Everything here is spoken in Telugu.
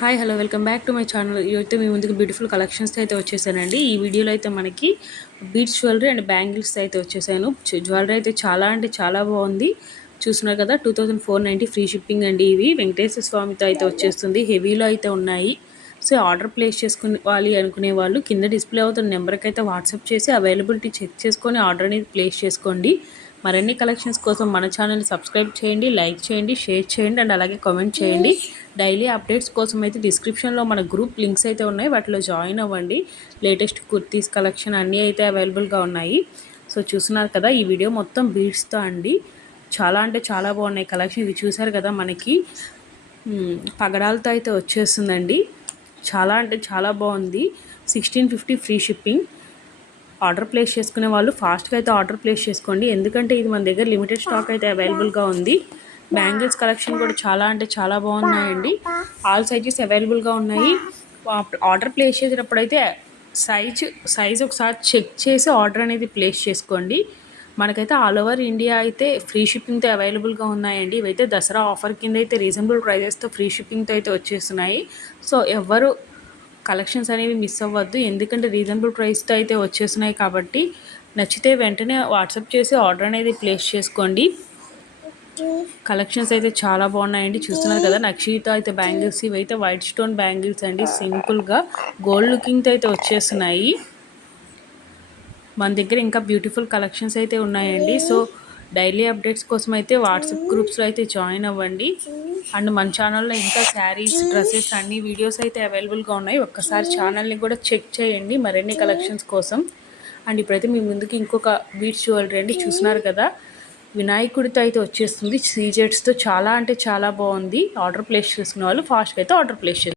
Hi hello welcome back to my channel. ఇవైతే మీ ముందుకు బ్యూటిఫుల్ కలెక్షన్స్తో అయితే వచ్చేసానండి. ఈ వీడియోలో అయితే మనకి బీడ్స్ జ్యువెలరీ అండ్ బ్యాంగిల్స్ అయితే వచ్చేసాను. జ్యువెలరీ అయితే చాలా అంటే చాలా బాగుంది. చూస్తున్నారు కదా, 2490 ఫ్రీ షిప్పింగ్ అండి. ఇవి వెంకటేశ్వర స్వామితో అయితే వచ్చేస్తుంది. హెవీలో అయితే ఉన్నాయి. సో ఆర్డర్ ప్లేస్ చేసుకోవాలి అనుకునే వాళ్ళు కింద డిస్ప్లే అవుతున్న నెంబర్కి అయితే వాట్సాప్ చేసి అవైలబిలిటీ చెక్ చేసుకొని ఆర్డర్ అనేది ప్లేస్ చేసుకోండి. మరిన్ని కలెక్షన్స్ కోసం మన ఛానల్ని సబ్స్క్రైబ్ చేయండి, లైక్ చేయండి, షేర్ చేయండి అండ్ అలాగే కామెంట్ చేయండి. డైలీ అప్డేట్స్ కోసం అయితే డిస్క్రిప్షన్లో మన గ్రూప్ లింక్స్ అయితే ఉన్నాయి, వాటిలో జాయిన్ అవ్వండి. లేటెస్ట్ కుర్తీస్ కలెక్షన్ అన్నీ అయితే అవైలబుల్గా ఉన్నాయి. సో చూస్తున్నారు కదా, ఈ వీడియో మొత్తం బీడ్స్తో అండి. చాలా అంటే చాలా బాగున్నాయి కలెక్షన్. ఇది చూసారు కదా, మనకి పగడాలతో అయితే వచ్చేస్తుందండి. చాలా అంటే చాలా బాగుంది. 1650 ఫ్రీ షిప్పింగ్. ఆర్డర్ ప్లేస్ చేసుకునే వాళ్ళు ఫాస్ట్గా అయితే ఆర్డర్ ప్లేస్ చేసుకోండి, ఎందుకంటే ఇది మన దగ్గర లిమిటెడ్ స్టాక్ అయితే అవైలబుల్గా ఉంది. బ్యాంగిల్స్ కలెక్షన్ కూడా చాలా అంటే చాలా బాగున్నాయండి. ఆల్ సైజెస్ అవైలబుల్గా ఉన్నాయి. ఆర్డర్ ప్లేస్ చేసేటప్పుడు అయితే సైజ్ ఒకసారి చెక్ చేసి ఆర్డర్ అనేది ప్లేస్ చేసుకోండి. మనకైతే ఆల్ ఓవర్ ఇండియా అయితే ఫ్రీ షిప్పింగ్తో అవైలబుల్గా ఉన్నాయండి. ఇవైతే దసరా ఆఫర్ కింద అయితే రీజనబుల్ ప్రైజెస్తో ఫ్రీ షిప్పింగ్తో అయితే వచ్చేస్తున్నాయి. సో ఎవరు కలెక్షన్స్ అనేవి మిస్ అవ్వద్దు, ఎందుకంటే రీజనబుల్ ప్రైస్తో అయితే వచ్చేస్తున్నాయి. కాబట్టి నచ్చితే వెంటనే వాట్సాప్ చేసి ఆర్డర్ అనేది ప్లేస్ చేసుకోండి. కలెక్షన్స్ అయితే చాలా బాగున్నాయండి. చూస్తున్నారు కదా, నక్షితో అయితే బ్యాంగిల్స్. ఇవైతే వైట్ స్టోన్ బ్యాంగిల్స్ అండి. సింపుల్గా గోల్డ్ లుకింగ్తో అయితే వచ్చేస్తున్నాయి. మన దగ్గర ఇంకా బ్యూటిఫుల్ కలెక్షన్స్ అయితే ఉన్నాయండి. సో డైలీ అప్డేట్స్ కోసం అయితే వాట్సాప్ గ్రూప్స్లో అయితే జాయిన్ అవ్వండి. అండ్ మన ఛానల్లో ఇంకా శారీస్, డ్రెస్సెస్ అన్ని వీడియోస్ అయితే అవైలబుల్గా ఉన్నాయి. ఒక్కసారి ఛానల్ని కూడా చెక్ చేయండి మరిన్ని కలెక్షన్స్ కోసం. అండ్ ఇప్పుడైతే మీ ముందుకి ఇంకొక బీడ్స్ జ్యువెలరీ అండి. చూస్తున్నారు కదా, వినాయకుడితో అయితే వచ్చేస్తుంది. సీజెట్స్తో చాలా అంటే చాలా బాగుంది. ఆర్డర్ ప్లేస్ చేసుకునే వాళ్ళు ఫాస్ట్గా అయితే ఆర్డర్ ప్లేస్ చేస్తారు.